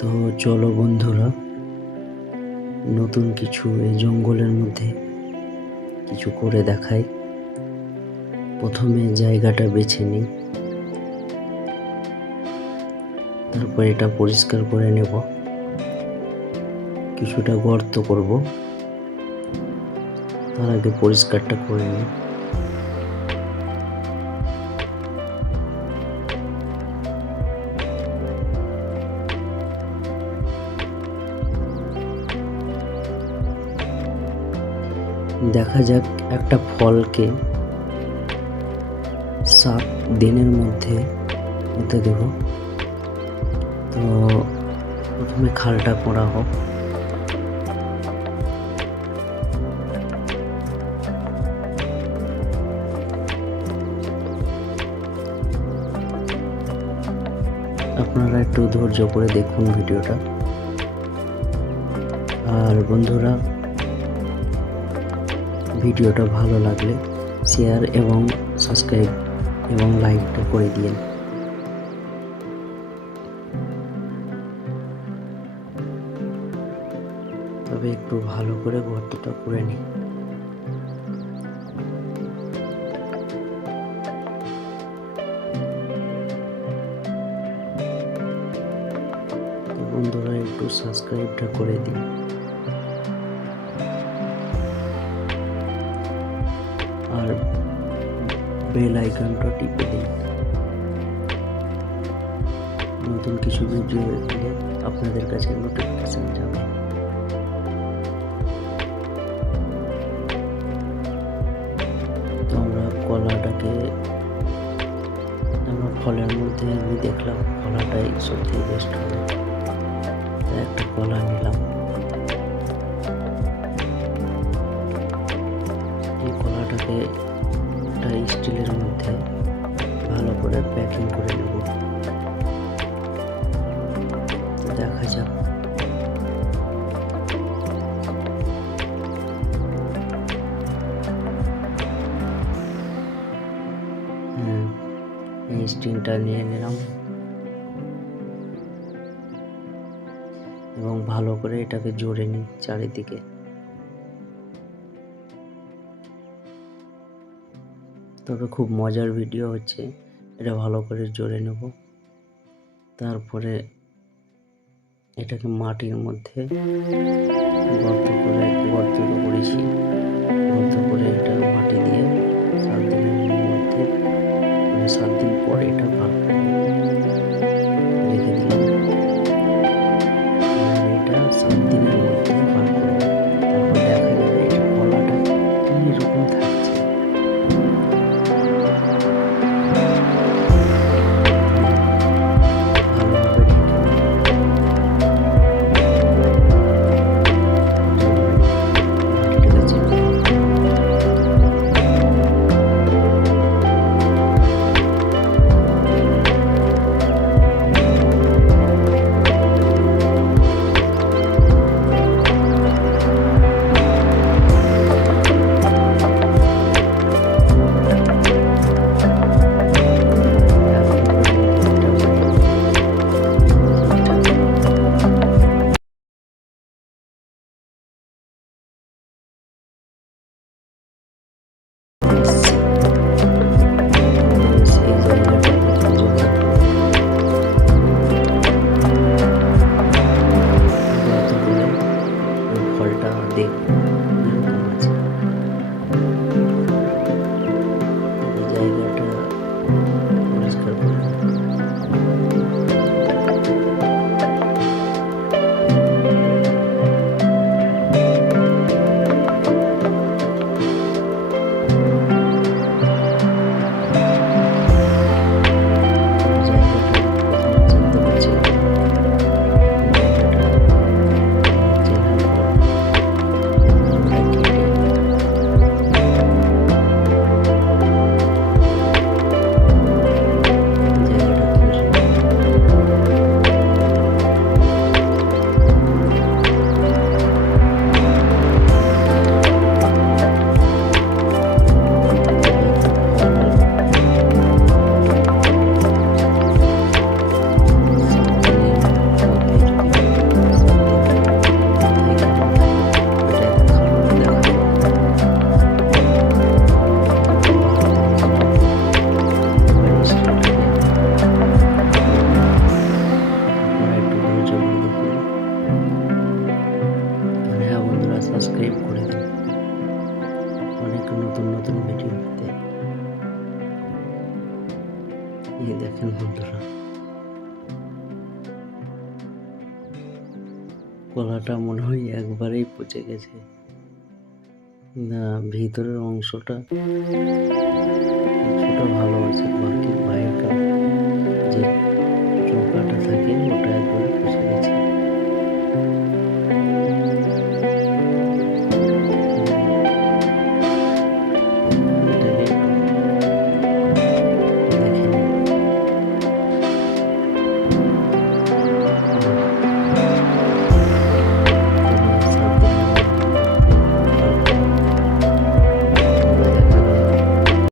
তো চলো বন্ধুরা, নতুন কিছু এই জঙ্গলের মধ্যে কিছু করে দেখাই। প্রথমে জায়গাটা বেছে নিই, তারপর এটা পরিষ্কার করে নেব। কিছুটা গর্ত করব, তার আগে পরিষ্কারটা করে নিই। দেখা যাক একটা ফলকে 7 দিনের মধ্যে হতে দেব। তো প্রথমে খালটা করা হোক। আপনারা একটু ধৈর্য করে দেখুন ভিডিওটা। আর বন্ধুরা, ভিডিওটা ভালো লাগলে শেয়ার এবং সাবস্ক্রাইব এবং লাইকটা করে দিন। তবে একটু ভালো করে গর্তটা করে নিই। তো বন্ধুরা, একটু সাবস্ক্রাইবটা করে দিন আর বেল আইকনটা টিপে দিন। নতুন কিছু ভিডিও দিলে আপনাদের কাছে নোটিফিকেশন যাবে। তো আমরা কলাটাকে, আমরা ফলের মধ্যে আমি দেখলাম কলাটাই সবথেকে বেস্ট হবে। একটা কলা নিলাম। এই কলাটাকে একটা স্টিলের মধ্যে ভালো করে প্যাকিং করে নেব। দেখা যাক। এই স্টিলটা নিয়ে নিলাম এবং ভালো করে এটাকে জোরে নিই চারিদিকে। তবে খুব মজার ভিডিও হচ্ছে, এটা ভালো করে জোরে নেব। তারপরে এটাকে মাটির মধ্যে গর্ত করেছি। গর্ত করে এটা মাটি দিয়ে 7 দিনের মধ্যে, 7 দিন পরে এটা ভাগ রেখে দিলাম। এটা 7 দিনের মধ্যে ভাগ করব। তারপর দেখা যাবে এটা কলাটা কীরকম থাকছে। কলাটা মনে হয় একবারেই পচে গেছে। না, ভিতরের অংশটা কিছুটা ভালো আছে, বাকি বাইরেটা যে